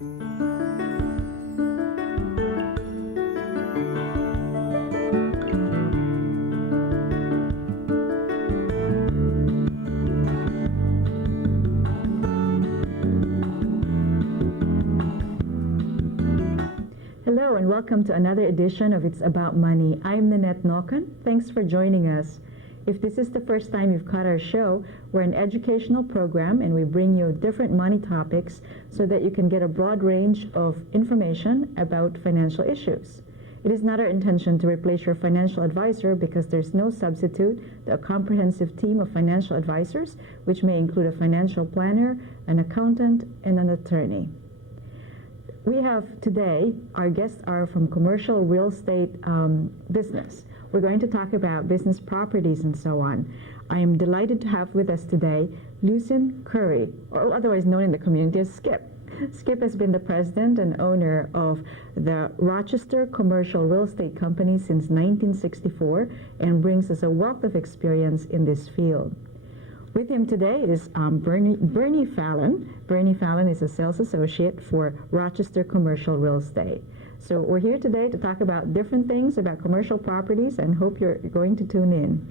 Hello and welcome to another edition of It's About Money. I'm Nanette Nalkan. Thanks for joining us. If this is the first time you've caught our show, we're an educational program and we bring you different money topics so that you can get a broad range of information about financial issues. It is not our intention to replace your financial advisor because there's no substitute to a comprehensive team of financial advisors, which may include a financial planner, an accountant, and an attorney. We have today, our guests are from commercial real estate business. We're going to talk about business properties and so on. I am delighted to have with us today Lucien Curry, or otherwise known in the community as Skip. Skip has been the president and owner of the Rochester Commercial Real Estate Company since 1964 and brings us a wealth of experience in this field. With him today is Bernie Fallon. Bernie Fallon is a sales associate for Rochester Commercial Real Estate. So we're here today to talk about different things about commercial properties and hope you're going to tune in.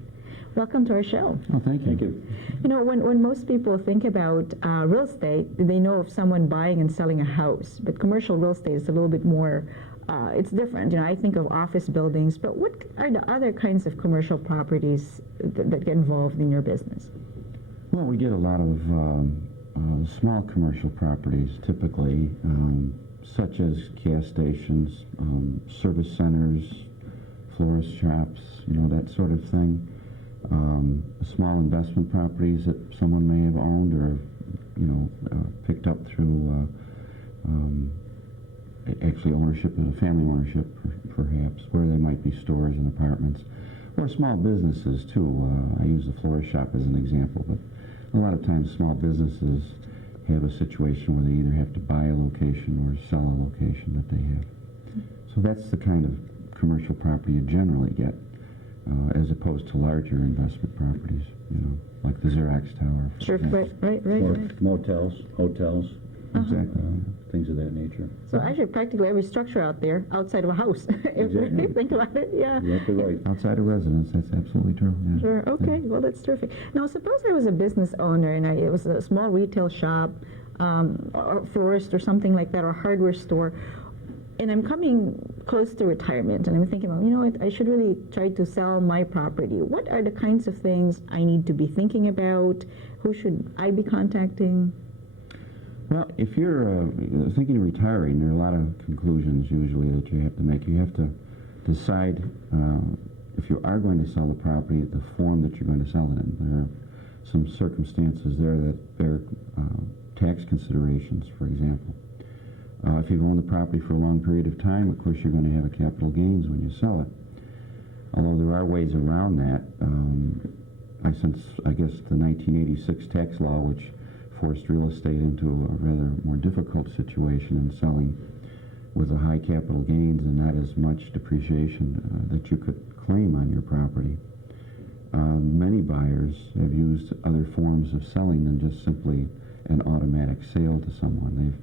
Welcome to our show. Oh, thank you. Thank you. You know, when most people think about real estate, they know of someone buying and selling a house. But commercial real estate is a little bit more, it's different. You know, I think of office buildings, but what are the other kinds of commercial properties that get involved in your business? Well, we get a lot of small commercial properties, typically, such as gas stations, service centers, florist shops, you know, that sort of thing. Small investment properties that someone may have owned or, you know, picked up through actually ownership, family ownership, perhaps, where they might be stores and apartments. Or small businesses, too. I use the florist shop as an example, but a lot of times small businesses have a situation where they either have to buy a location or sell a location that they have. So that's the kind of commercial property you generally get, as opposed to larger investment properties, you know, like the Xerox Tower. Sure, right. Or motels, hotels. Exactly. Things of that nature. So actually practically every structure out there outside of a house, if Exactly. you think about it, yeah. Exactly right. Outside of residence, that's absolutely true. Yeah. Sure, okay, well, that's terrific. Now, suppose I was a business owner and it was a small retail shop, or a florist or something like that, or a hardware store, and I'm coming close to retirement, and I'm thinking, well, you know what, I should really try to sell my property. What are the kinds of things I need to be thinking about? Who should I be contacting? Well, if you're thinking of retiring, there are a lot of conclusions usually that you have to make. You have to decide if you are going to sell the property, the form that you're going to sell it in. There are some circumstances there that bear tax considerations, for example. If you've owned the property for a long period of time, of course you're going to have a capital gains when you sell it. Although there are ways around that. Since I guess the 1986 tax law, which forced real estate into a rather more difficult situation in selling with a high capital gains and not as much depreciation that you could claim on your property. Many buyers have used other forms of selling than just simply an automatic sale to someone.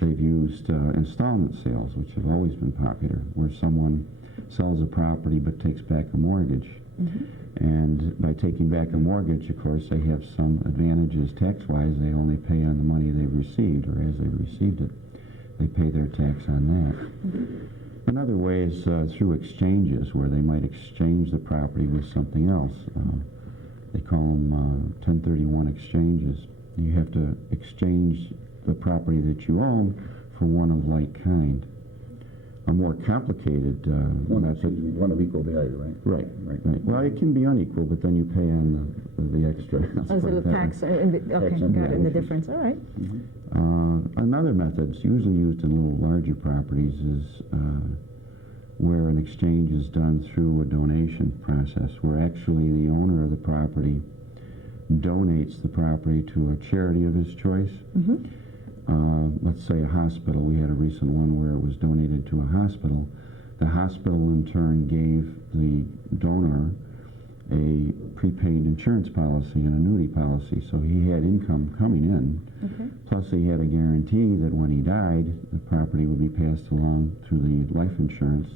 They've used installment sales, which have always been popular, where someone sells a property but takes back a mortgage. Mm-hmm. And by taking back a mortgage, of course, they have some advantages tax-wise. They only pay on the money they've received, or as they've received it. They pay their tax on that. Mm-hmm. Another way is through exchanges, where they might exchange the property with something else. They call them 1031 exchanges. You have to exchange the property that you own for one of like kind. A more complicated One of equal value, right? Right. Well, it can be unequal, but then you pay on the extra. Oh, so the tax, okay, got it, in the difference, all right. Mm-hmm. Another method, usually used in a little larger properties, is where an exchange is done through a donation process, where actually the owner of the property donates the property to a charity of his choice. Mm-hmm. Let's say a hospital. We had a recent one where it was donated to a hospital. The hospital in turn gave the donor a prepaid insurance policy, an annuity policy, so he had income coming in. Okay. Plus, he had a guarantee that when he died, the property would be passed along through the life insurance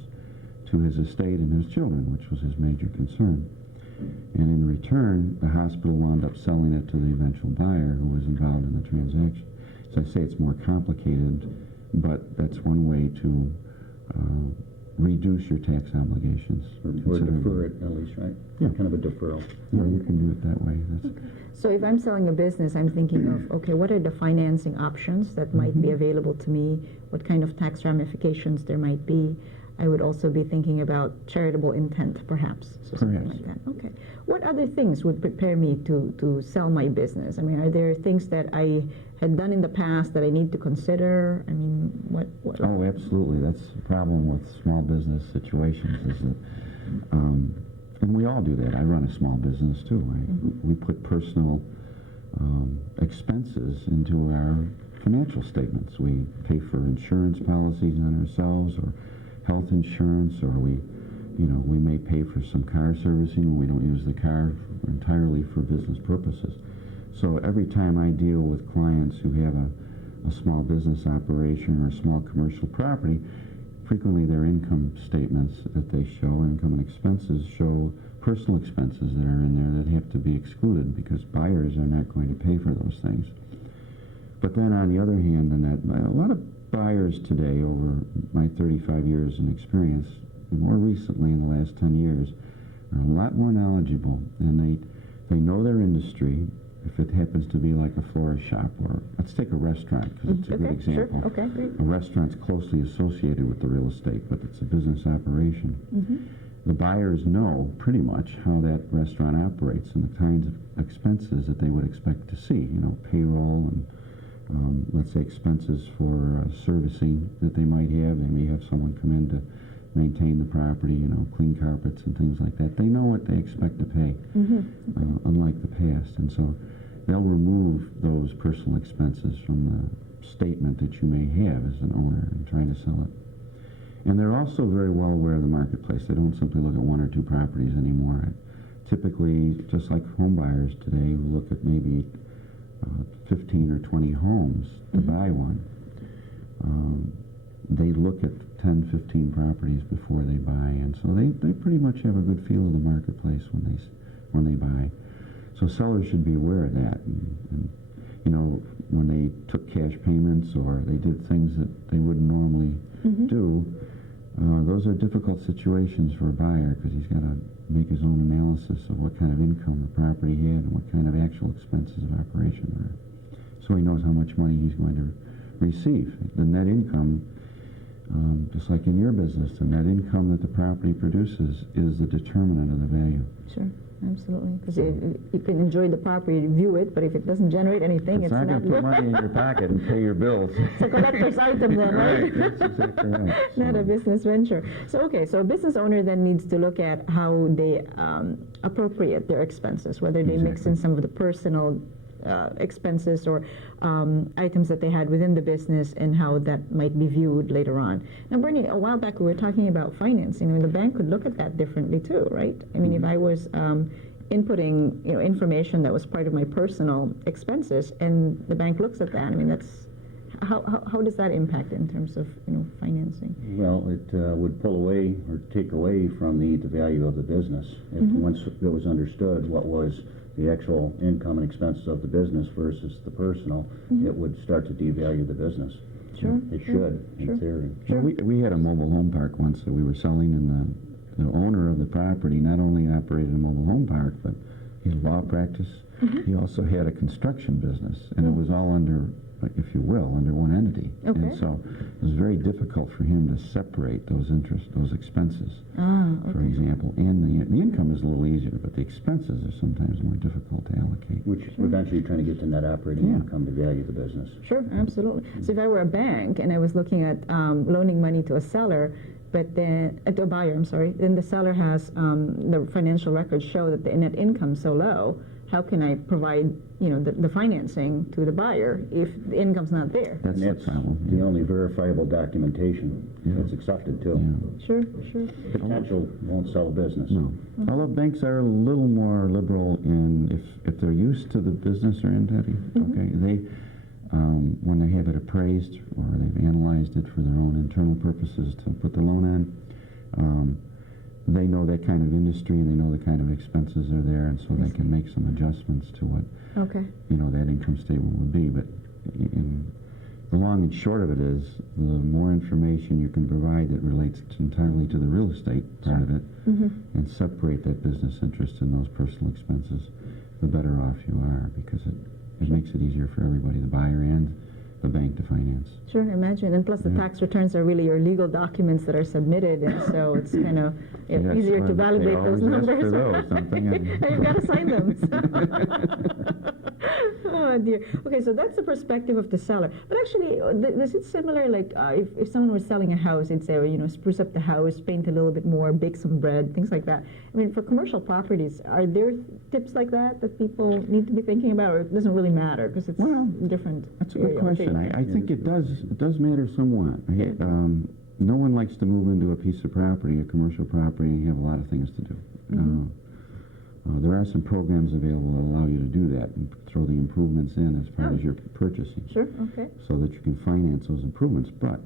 to his estate and his children, which was his major concern. And in return, the hospital wound up selling it to the eventual buyer who was involved in the transaction. So I say it's more complicated, but that's one way to reduce your tax obligations. Or defer it, at least, right? Yeah. Kind of a deferral. Yeah, you can do it that way. That's, So if I'm selling a business, I'm thinking of, okay, what are the financing options that might be available to me? What kind of tax ramifications there might be? I would also be thinking about charitable intent, perhaps. So something Perhaps. like that. Okay. What other things would prepare me to sell my business? I mean, are there things that I had done in the past that I need to consider? I mean, what Oh, absolutely. That's the problem with small business situations is that, and we all do that. I run a small business too. We put personal expenses into our financial statements. We pay for insurance policies on ourselves or health insurance, or we may pay for some car servicing when we don't use the car entirely for business purposes. So every time I deal with clients who have a small business operation or a small commercial property, frequently their income statements that they show, income and expenses, show personal expenses that are in there that have to be excluded because buyers are not going to pay for those things. But then on the other hand, a lot of buyers today, over my 35 years in experience, and more recently in the last 10 years, are a lot more knowledgeable, and they know their industry. If it happens to be like a florist shop, or let's take a restaurant, because it's a good example. Sure. Okay, great. A restaurant's closely associated with the real estate, but it's a business operation. The buyers know pretty much how that restaurant operates and the kinds of expenses that they would expect to see, payroll and let's say expenses for servicing that they might have. They may have someone come in to maintain the property, clean carpets and things like that. They know what they expect to pay, unlike the past. And so they'll remove those personal expenses from the statement that you may have as an owner and trying to sell it. And they're also very well aware of the marketplace. They don't simply look at one or two properties anymore. Typically, just like home buyers today, who look at maybe 15 or 20 homes to buy one. They look at 10, 15 properties before they buy, and so they pretty much have a good feel of the marketplace when they buy. So sellers should be aware of that. And when they took cash payments or they did things that they wouldn't normally do, those are difficult situations for a buyer because he's got to make his own analysis of what kind of income the property had and what kind of actual expenses of operation are. So he knows how much money he's going to receive. The net income, just like in your business, the net income that the property produces is the determinant of the value. Sure, absolutely. Because you can enjoy the property, view it, but if it doesn't generate anything, it's not going to put money in your pocket and pay your bills. It's a collector's item then, right? That's exactly right. Not a business venture. So a business owner then needs to look at how they appropriate their expenses, whether they mix in some of the personal expenses or items that they had within the business and how that might be viewed later on. Now, Bernie, a while back we were talking about financing. I mean, the bank could look at that differently too, right? I mean, if I was inputting information that was part of my personal expenses and the bank looks at that, I mean, that's how does that impact in terms of financing? Well, it would pull away or take away from the value of the business. If once it was understood what was the actual income and expenses of the business versus the personal, it would start to devalue the business. Sure. It should, in theory. Well, we had a mobile home park once that we were selling, and the owner of the property not only operated a mobile home park, but he had law practice. He also had a construction business, and it was all under, if you will, under one entity. Okay. And so it was very difficult for him to separate those expenses, for example. And the income is a little easier, but the expenses are sometimes more difficult to allocate. Which eventually you're trying to get to net operating income to value the business. Sure, absolutely. So if I were a bank and I was looking at loaning money to a seller, but then to a buyer, I'm sorry, then the seller has the financial records show that the net income is so low. how can I provide, the financing to the buyer if the income's not there? That's And the that's problem. the only verifiable documentation that's accepted too. Yeah. Sure. Potential won't sell a business. No. Although banks are a little more liberal in if they're used to the business they're in, Debbie, okay, they, when they have it appraised or they've analyzed it for their own internal purposes to put the loan on, they know that kind of industry and they know the kind of expenses are there, and so they can make some adjustments to what Okay. that income statement would be. But the long and short of it is, the more information you can provide that relates entirely to the real estate part of it, and separate that business interest and those personal expenses, the better off you are, because it makes it easier for everybody, the buyer and the bank, to finance. Sure, imagine. And plus the tax returns are really your legal documents that are submitted, and so it's kind of Yes, easier to well, validate they those always ask numbers. for those, don't they? And you've got to sign them. Oh dear. Okay, so that's the perspective of the seller. But actually, is it similar, like if someone was selling a house, they'd say, spruce up the house, paint a little bit more, bake some bread, things like that. I mean, for commercial properties, are there tips like that people need to be thinking about, or it doesn't really matter because it's different? That's a good question. I think it does matter somewhat. No one likes to move into a piece of property, a commercial property, and you have a lot of things to do. There are some programs available that allow you to do that and throw the improvements in as part of your purchasing. Sure, okay. So that you can finance those improvements. But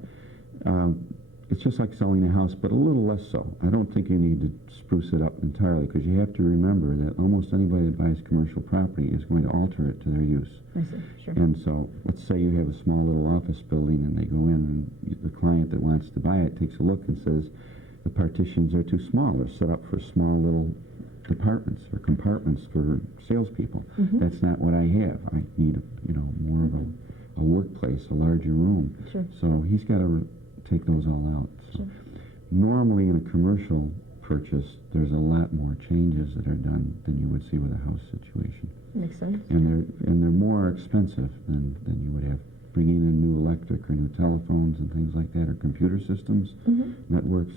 it's just like selling a house, but a little less so. I don't think you need to spruce it up entirely, because you have to remember that almost anybody that buys commercial property is going to alter it to their use. I see, sure. And so let's say you have a small little office building and they go in, and the client that wants to buy it takes a look and says the partitions are too small. They're set up for small little departments or compartments for salespeople. That's not what I have. I need more of a workplace, a larger room. Sure. So he's got to take those all out. So Sure. normally in a commercial purchase, there's a lot more changes that are done than you would see with a house situation. Makes sense. And they're more expensive than you would have. Bringing in new electric or new telephones and things like that, or computer systems, networks,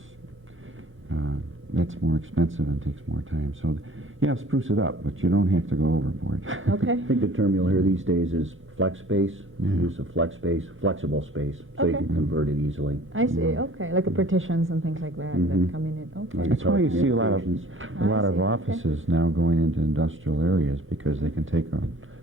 that's more expensive and takes more time. So, yeah, spruce it up, but you don't have to go overboard. Okay. I think the term you'll hear these days is flex space, use of flex space, flexible space, so you Okay. can convert it easily. I see, okay. Like the partitions and things like that that come in it. Okay. Like That's why you see a lot of I see, okay. offices now going into industrial areas, because they can take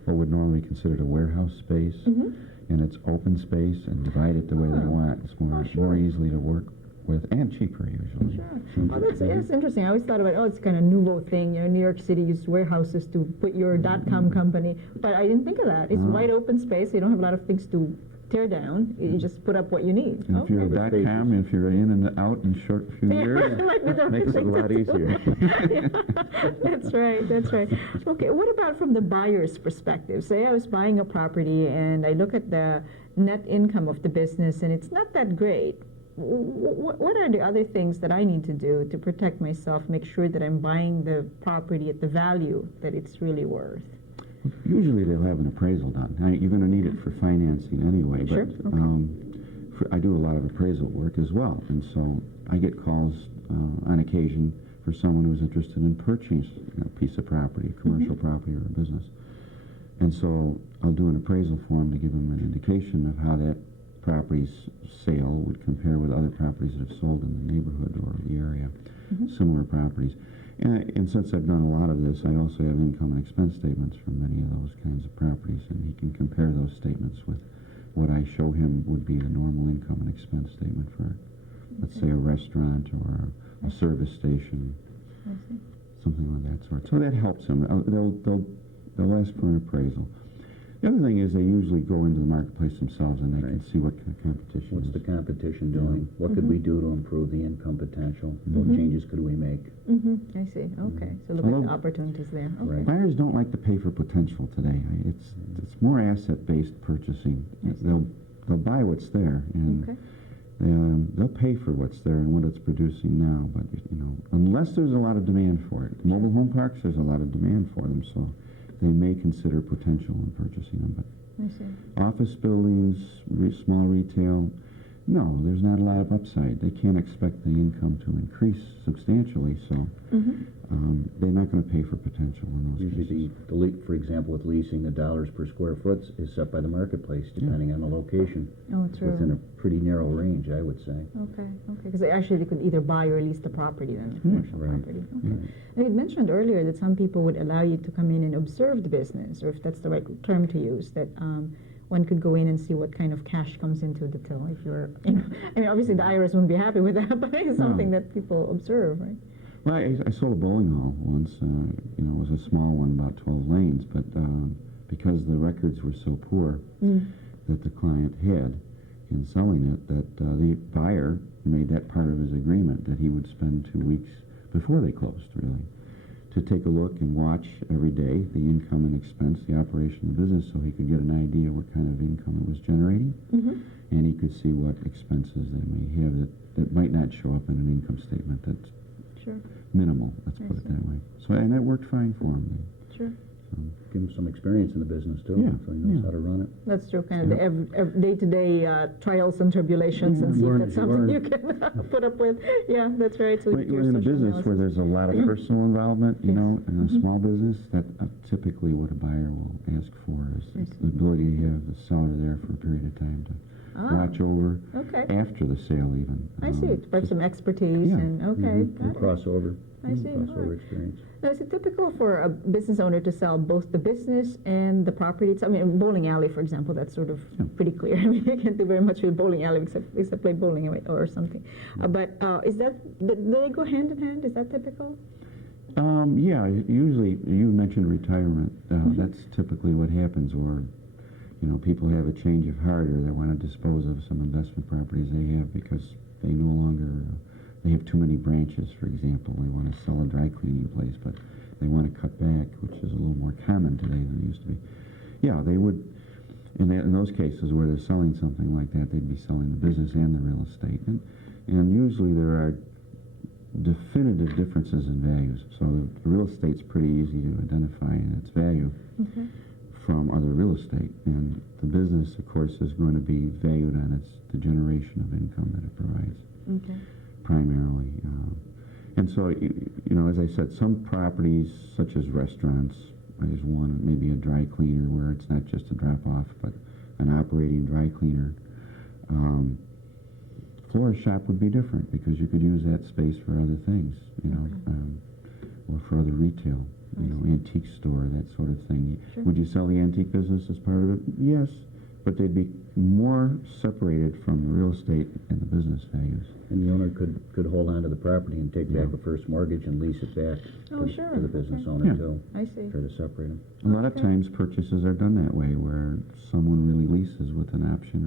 what would normally be considered a warehouse space, and it's open space, and divide it the way they want. It's more easily to work with, and cheaper usually. Sure. Oh, that's interesting. I always thought about, it's kind of nouveau thing. New York City used warehouses to put your .com company, but I didn't think of that. It's wide open space. You don't have a lot of things to tear down. You just put up what you need. And if you're a .com, if you're in and out in a short few years, it makes it a lot easier. That's right. Okay, what about from the buyer's perspective? Say I was buying a property and I look at the net income of the business and it's not that great. What are the other things that I need to do to protect myself, make sure that I'm buying the property at the value that it's really worth? Usually they'll have an appraisal done. Now, you're going to need it for financing anyway, Sure, but okay. I do a lot of appraisal work as well, and so I get calls on occasion for someone who's interested in purchasing a piece of property, a commercial property or a business. And so I'll do an appraisal for them to give them an indication of how that property's sale would compare with other properties that have sold in the neighborhood or the area, similar properties. And since I've done a lot of this, I also have income and expense statements for many of those kinds of properties, and he can compare those statements with what I show him would be the normal income and expense statement for, let's say, a restaurant or a service station, something of that sort. So that helps him. They'll ask for an appraisal. The other thing is they usually go into the marketplace themselves and they can see what kind of competition What's is. the competition doing? What could we do to improve the income potential? What changes could we make? I see. Okay. So look at the opportunities there. Okay. Right. Buyers don't like to pay for potential today. It's more asset-based purchasing. They'll buy what's there, and Okay. they'll pay for what's there and what it's producing now. But unless there's a lot of demand for it, mobile home parks, there's a lot of demand for them, so they may consider potential in purchasing them. But I see. office buildings, small retail, No, there's not a lot of upside. They can't expect the income to increase substantially, so they're not going to pay for potential in those Usually, cases. for example, with leasing, the dollars per square foot is set by the marketplace, depending on the location. Oh, It's true. within a pretty narrow range, I would say. Okay. Because actually they could either buy or lease the property then, commercial right. property. Okay. Now, you mentioned earlier that some people would allow you to come in and observe the business, or if that's the right term to use, that one could go in and see what kind of cash comes into the till. If you're, I mean, obviously the IRS wouldn't be happy with that, but it's something that people observe, right? Well, I sold a bowling hall once. It was a small one, about 12 lanes, but because the records were so poor that the client had in selling it, that the buyer made that part of his agreement that he would spend 2 weeks before they closed, really, to take a look and watch every day the income and expense, the operation of the business, so he could get an idea what kind of income it was generating, and he could see what expenses they may have that might not show up in an income statement that's Sure. minimal, let's put it that way. So, and that worked fine for him. Sure. Give him some experience in the business, too, Yeah, so he knows yeah. how to run it. That's true, kind of the day-to-day trials and tribulations, and see if Learn that's as you something learn. you can put up with. Yeah, that's right. So When your you're in a social business where analysis. there's a lot of personal involvement, Yes. in a small business, that typically what a buyer will ask for is the ability to have the seller there for a period of time to watch over Okay. after the sale even. I see. Provide some expertise Yeah. and okay, And got it. crossover. I see. Crossover All right. experience. Now, is it typical for a business owner to sell both the business and the property? I mean, bowling alley, for example, that's sort of pretty clear. I mean, you can't do very much with bowling alley except play bowling or something. But is that, do they go hand in hand? Is that typical? Yeah, usually you mentioned retirement. That's typically what happens, or people have a change of heart, or they want to dispose of some investment properties they have because they no longer they have too many branches. For example, they want to sell a dry cleaning place, but they want to cut back, which is a little more common today than it used to be. Yeah, they would. In those cases where they're selling something like that, they'd be selling the business and the real estate, and usually there are definitive differences in values. So the real estate's pretty easy to identify in its value from other real estate, and the business, of course, is going to be valued on the generation of income that it provides primarily. And so, as I said, some properties, such as restaurants, is one, maybe a dry cleaner where it's not just a drop-off, but an operating dry cleaner. Florist shop would be different because you could use that space for other things, or for other retail, antique store, that sort of thing. Sure. Would you sell the antique business as part of it? Yes, but they'd be more separated from the real estate and the business values. And the owner could hold on to the property and take back a first mortgage and lease it back to the business owner, Yeah. too. I see. Try to separate them. A lot of times purchases are done that way, where someone really leases with an option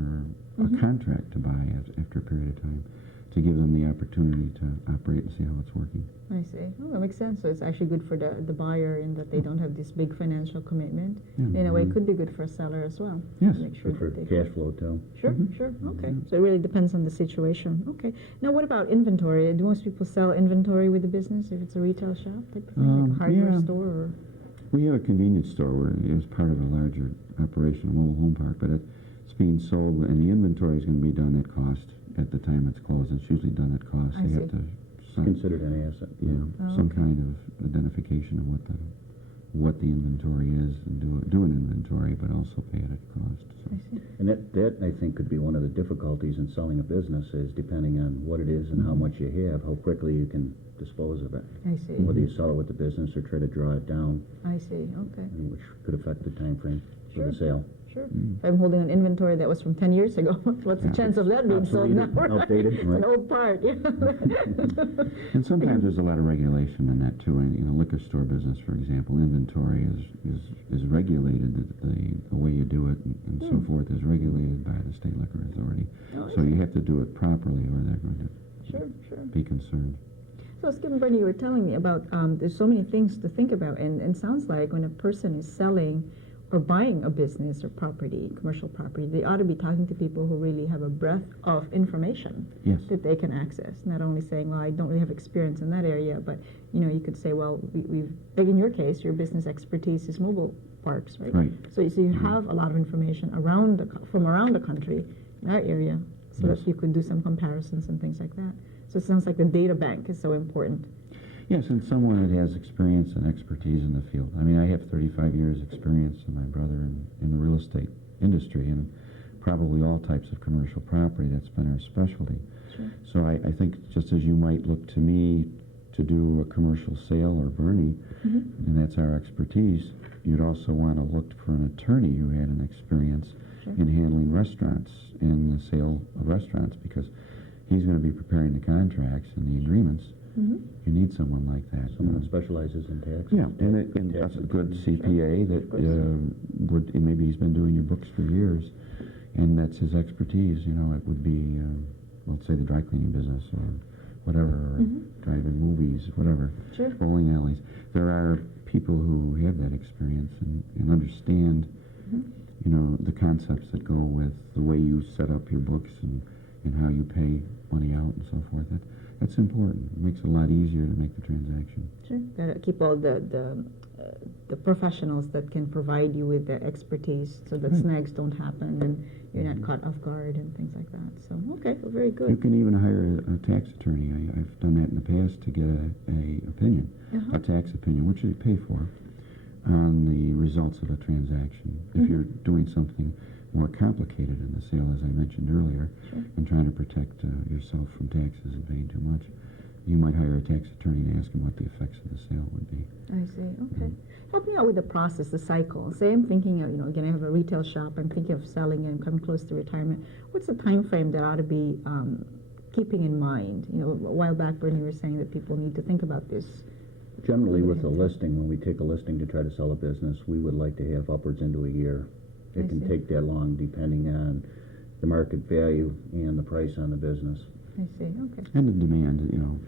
or a contract to buy after a period of time, to give them the opportunity to operate and see how it's working. I see. Oh, that makes sense. So it's actually good for the buyer in that they don't have this big financial commitment. Yeah. In a way, it could be good for a seller as well. Yes. Make sure Good for that they cash flow, too. Sure. Okay. So it really depends on the situation. Okay. Now, what about inventory? Do most people sell inventory with the business if it's a retail shop type of thing, like a hardware yeah. store? Or? We have a convenience store where it was part of a larger operation, a mobile home park, but it's being sold, and the inventory is going to be done at cost at the time it's closed. It's usually done at cost. I They see. have to Considered an asset. some kind of identification of what the inventory is, and do an inventory, but also pay it at cost. So. I see. And that, I think, could be one of the difficulties in selling a business, is depending on what it is and how much you have, how quickly you can dispose of it. I see. Whether you sell it with the business or try to draw it down, I see. Okay. and which could affect the time frame for the Sure. sale. Sure. If I'm holding an inventory that was from 10 years ago, what's the Yeah. chance of that being sold now? Obsolete, outdated, It's right. an old part. Yeah. And sometimes there's a lot of regulation in that too. In a liquor store business, for example, inventory is regulated. The way you do it and so forth is regulated by the state liquor authority. Oh, I So see. you have to do it properly, or they're going Sure. to be concerned. So, Skip, Bernie, you were telling me about there's so many things to think about, and sounds like when a person is selling or buying a business or property, commercial property, they ought to be talking to people who really have a breadth of information Yes. that they can access. Not only saying, well, I don't really have experience in that area, but, you could say, well, we've, like in your case, your business expertise is mobile parks, right? Right. So you have a lot of information from around the country, in our area, so Yes. that you could do some comparisons and things like that. So it sounds like the data bank is so important. Yes, and someone that has experience and expertise in the field. I mean, I have 35 years experience, and my brother in the real estate industry, and probably all types of commercial property. That's been our specialty. Sure. So I think just as you might look to me to do a commercial sale, or Bernie, Mm-hmm. and that's our expertise, you'd also want to look for an attorney who had an experience Sure. in handling restaurants and the sale of restaurants, because he's going to be preparing the contracts and the agreements. Mm-hmm. You need someone like that. Someone that specializes in tax. Yeah, and that's a good CPA that would, and maybe he's been doing your books for years, and that's his expertise. You know, it would be, let's say, the dry cleaning business or whatever, or drive-in movies, whatever, Sure. bowling alleys. There are people who have that experience and understand, you know, the concepts that go with the way you set up your books and how you pay money out and so forth. That's important. It makes it a lot easier to make the transaction. Sure. Gotta keep all the professionals that can provide you with the expertise, so that Right. snags don't happen and you're not caught off guard and things like that. So okay, well, very You good. can even hire a tax attorney. I've done that in the past to get a opinion, Uh-huh. a tax opinion, which you pay for, on the results of a transaction. If you're doing something more complicated in the sale, as I mentioned earlier, Sure. and trying to protect yourself from taxes and paying too much, you might hire a tax attorney and ask him what the effects of the sale would be. I see. Okay. Help me out with the process, the cycle. Say I'm thinking of, again, I have a retail shop. I'm thinking of selling and coming close to retirement. What's the time frame that I ought to be keeping in mind? A while back, Bernie, you were saying that people need to think about this. Generally, with a listing, when we take a listing to try to sell a business, we would like to have upwards into a year. I It can see. take that long depending on the market value and the price on the business. I see. Okay. And the demand,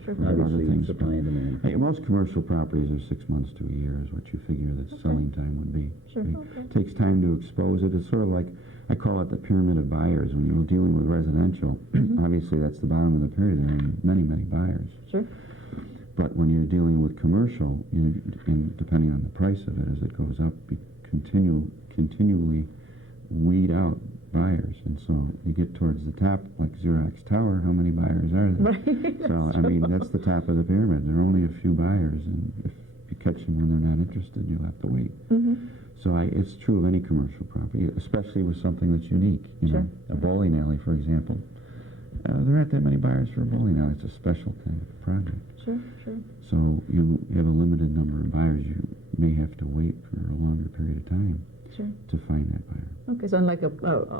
Sure. for other Obviously, things. supply and demand. Hey, most commercial properties are 6 months to a year is what you figure the selling time would be. Sure, okay. It takes time to expose it. It's sort of like, I call it the pyramid of buyers. When you're dealing with residential, obviously that's the bottom of the pyramid. There are many, many buyers. Sure. But when you're dealing with commercial, and depending on the price of it as it goes up, you continually weed out buyers. And so you get towards the top, like Xerox Tower, how many buyers are there? Right. So, I mean, that's the top of the pyramid. There are only a few buyers, and if you catch them when they're not interested, you'll have to wait. So it's true of any commercial property, especially with something that's unique. Sure. A bowling alley, for example. There aren't that many buyers for a bowling alley. It's a special kind of project. Sure. So you have a limited number of buyers. You may have to wait for a longer period of time Sure. to find that buyer. Okay, so unlike a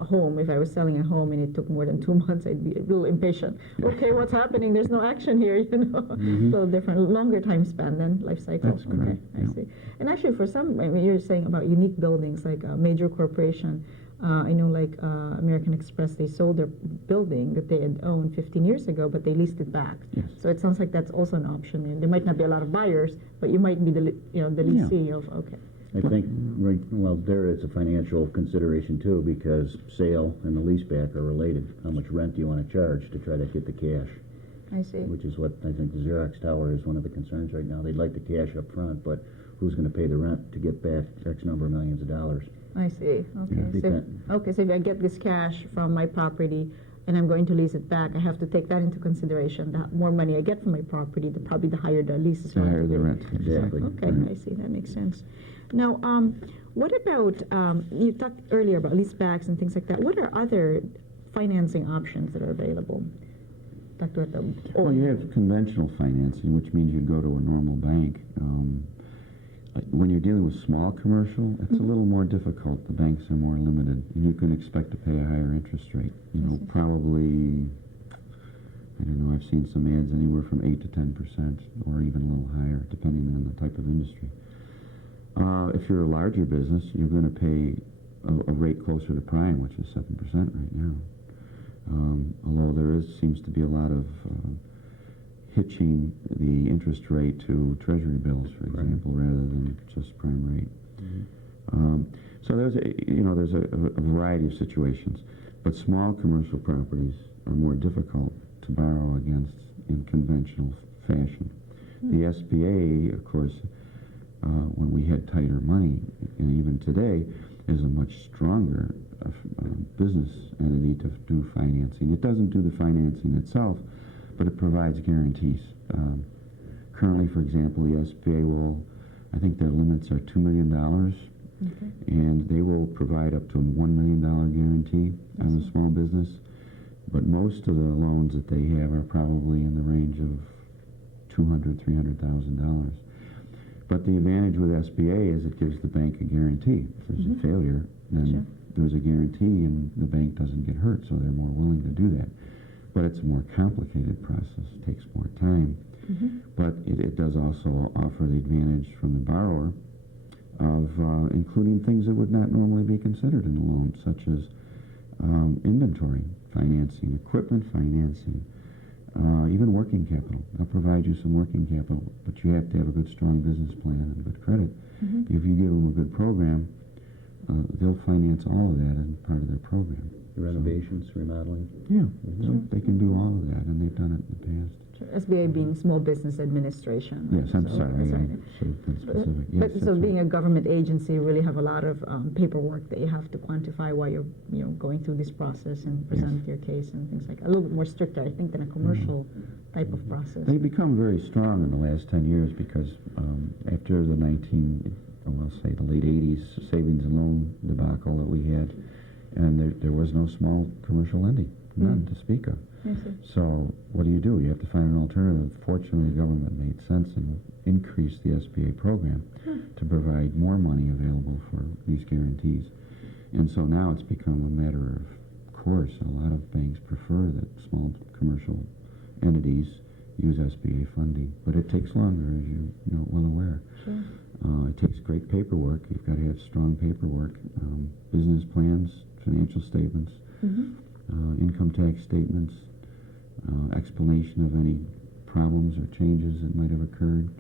home, if I was selling a home and it took more than 2 months, I'd be a little impatient. Okay, what's happening? There's no action here, A little different, longer time span than life cycle. That's correct, Okay, I yeah. see. And actually, for some, I mean, you're saying about unique buildings, like a major corporation. I know, like American Express, they sold their building that they had owned 15 years ago, but they leased it back. Yes. So it sounds like that's also an option. And there might not be a lot of buyers, but you might be the leasee of. Okay. I think, there is a financial consideration too, because sale and the leaseback are related. How much rent do you want to charge to try to get the cash? I see. Which is what I think the Xerox Tower is one of the concerns right now. They'd like the cash up front, but who's going to pay the rent to get back X number of millions of dollars? I see. Okay. Yeah. So if I get this cash from my property and I'm going to lease it back, I have to take that into consideration. The more money I get from my property, probably the higher the lease is The going higher to be. the rent. Exactly. Okay, I see. That makes sense. Now, what about, you talked earlier about lease backs and things like that. What are other financing options that are available? Talked about the Well, you have conventional financing, which means you go to a normal bank. When you're dealing with small commercial, it's a little more difficult. The banks are more limited, and you can expect to pay a higher interest rate. Probably, I don't know, I've seen some ads anywhere from 8 to 10%, or even a little higher, depending on the type of industry. If you're a larger business, you're going to pay a rate closer to prime, which is 7% right now. Although seems to be a lot of hitching the interest rate to treasury bills, for example, rather than just prime rate. So there's a variety of situations, but small commercial properties are more difficult to borrow against in conventional fashion. The SBA, of course, when we had tighter money, and even today, is a much stronger business entity to do financing. It doesn't do the financing itself, but it provides guarantees. Currently, for example, the SBA will, I think their limits are $2 million, Okay. and they will provide up to a $1 million guarantee on a small business. But most of the loans that they have are probably in the range of $200,000, $300,000. But the advantage with SBA is it gives the bank a guarantee. If there's a failure, then there's a guarantee and the bank doesn't get hurt, so they're more willing to do that. But it's a more complicated process. It takes more time. But it does also offer the advantage from the borrower of including things that would not normally be considered in a loan, such as inventory financing, equipment financing, even working capital. They'll provide you some working capital, but you have to have a good, strong business plan and good credit. If you give them a good program, they'll finance all of that as part of their program. Renovations, remodeling? Yeah, they can do all of that, and they've done it in the past. SBA being Small Business Administration. Yes, I'm sorry, I sorry. should have been specific. Yes, But so that's being right. a government agency, you really have a lot of paperwork that you have to quantify while you're going through this process and present your case and things like that. A little bit more stricter, I think, than a commercial type of process. They've become very strong in the last 10 years because after the the late 80s savings and loan debacle that we had, and there was no small commercial lending, none to speak of. I see. So what do? You have to find an alternative. Fortunately, the government made sense and increased the SBA program to provide more money available for these guarantees. And so now it's become a matter of course. A lot of banks prefer that small commercial entities use SBA funding, but it takes longer, as you're well aware. Sure. It takes great paperwork. You've got to have strong paperwork, business plans, financial statements, income tax statements, explanation of any problems or changes that might have occurred.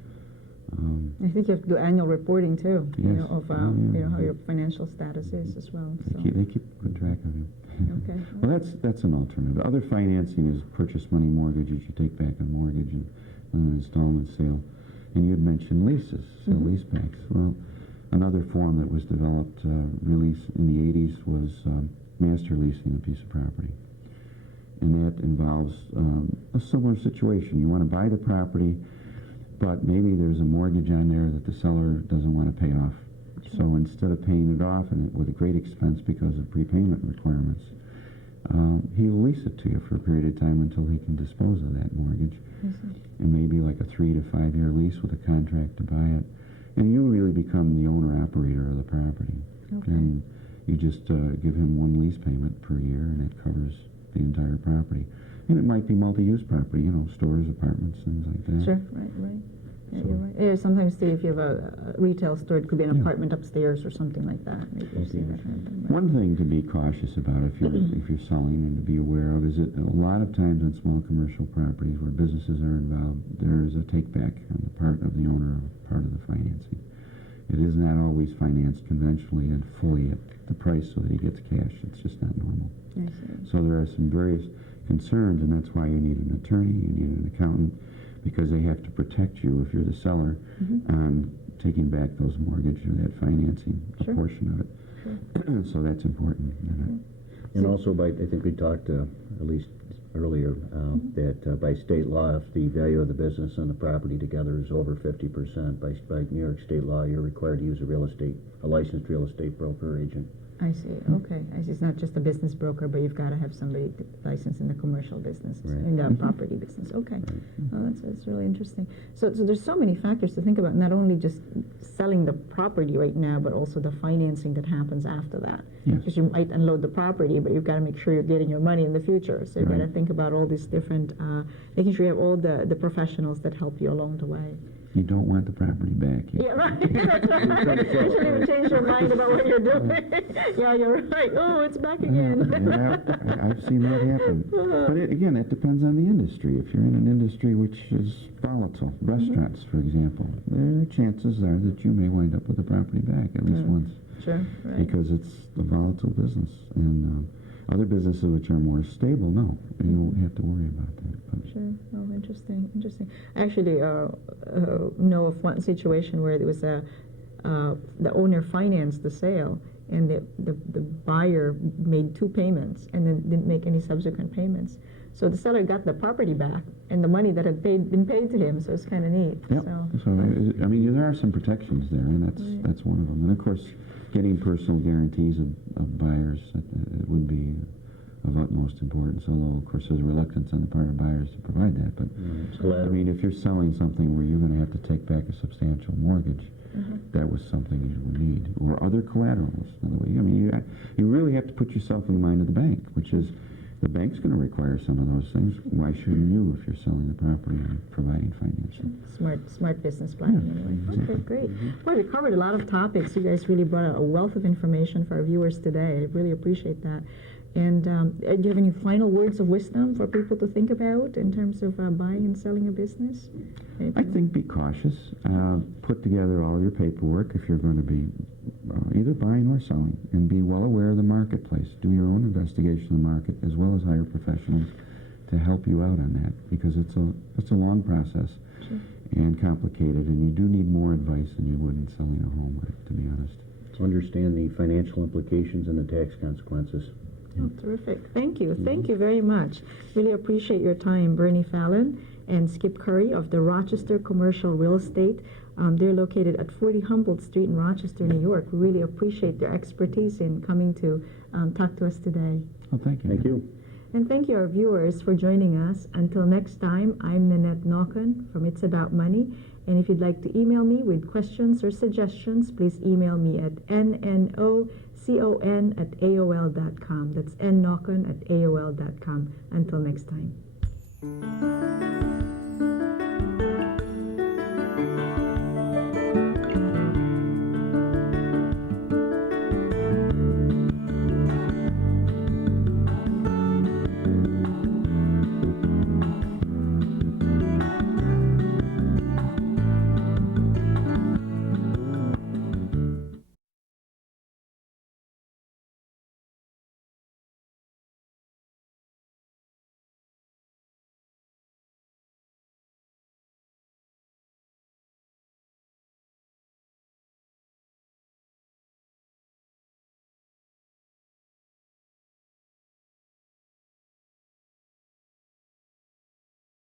I think you have to do annual reporting too, Yes. of Yeah. how your financial status is as well. So. They keep good track of you. Okay. Well, that's an alternative. Other financing is purchase money mortgages. You take back a mortgage and an installment sale. And you had mentioned leases, so leasebacks. Well, another form that was developed really in the 80s was master leasing a piece of property. And that involves a similar situation. You want to buy the property, but maybe there's a mortgage on there that the seller doesn't want to pay off. So instead of paying it off and with a great expense because of prepayment requirements, he'll lease it to you for a period of time until he can dispose of that mortgage. And maybe like a 3 to 5 year lease with a contract to buy it. And you really become the owner-operator of the property. Okay. And you just give him one lease payment per year, and it covers the entire property. And it might be multi-use property, stores, apartments, things like that. Sure, right. Yeah, you're right. Yeah, sometimes, if you have a retail store, it could be an apartment upstairs or something like that. Maybe you've seen that happen. Right? One thing to be cautious about if you're selling and to be aware of is that a lot of times on small commercial properties where businesses are involved, there is a take-back on the part of the owner of part of the financing. It is not always financed conventionally and fully at the price so that he gets cash. It's just not normal. I see. So there are some various concerns, and that's why you need an attorney, you need an accountant, because they have to protect you if you're the seller on taking back those mortgage or that financing, a portion of it. Sure. So that's important. And also, I think we talked at least earlier that by state law, if the value of the business and the property together is over 50%, by New York state law, you're required to use a licensed real estate broker or agent. I see. Okay. I see. It's not just a business broker, but you've got to have somebody licensed in the commercial business, in the property business. Okay. Oh, that's really interesting. So there's so many factors to think about, not only just selling the property right now, but also the financing that happens after that. Yes. Because you might unload the property, but you've got to make sure you're getting your money in the future. So you've got to think about all these different, making sure you have all the professionals that help you along the way. You don't want the property back. Yeah, right. That's right. You shouldn't even change your mind about what you're doing. Yeah, you're right. Oh, it's back again. I've seen that happen. But again, it depends on the industry. If you're in an industry which is volatile, restaurants, for example, there chances are that you may wind up with the property back at least once. Sure, right. Because it's a volatile business. And other businesses which are more stable, no. You won't have to worry about that. But Sure. Oh, interesting. I actually know of one situation where there was the owner financed the sale, and the buyer made 2 payments and then didn't make any subsequent payments. So the seller got the property back and the money that had been paid to him, so it's kind of neat. Yep. So, I mean, there are some protections there, and that's one of them. And of course, getting personal guarantees of buyers it would be of utmost importance, although of course there's reluctance on the part of buyers to provide that. But I mean, if you're selling something where you're going to have to take back a substantial mortgage, that was something you would need, or other collaterals. In other way, I mean, you really have to put yourself in the mind of the bank, which is the bank's going to require some of those things. Why shouldn't you if you're selling the property and providing financing? Smart business planning, anyway. Okay, great. Boy, we covered a lot of topics. You guys really brought a wealth of information for our viewers today. I really appreciate that. And do you have any final words of wisdom for people to think about in terms of buying and selling a business? I think be cautious. Put together all your paperwork if you're going to be either buying or selling, and be well aware of the marketplace. Do your own investigation of the market as well as hire professionals to help you out on that, because it's a long process and complicated, and you do need more advice than you would in selling a home, to be honest. To understand the financial implications and the tax consequences. Oh, terrific. Thank you. Thank you very much. Really appreciate your time, Bernie Fallon and Skip Curry of the Rochester Commercial Real Estate. They're located at 40 Humboldt Street in Rochester, New York. We really appreciate their expertise in coming to talk to us today. Oh, thank you. Thank you. And thank you, our viewers, for joining us. Until next time, I'm Nanette Nauken from It's About Money. And if you'd like to email me with questions or suggestions, please email me at nnocon@aol.com. That's nnauken@aol.com. Until next time.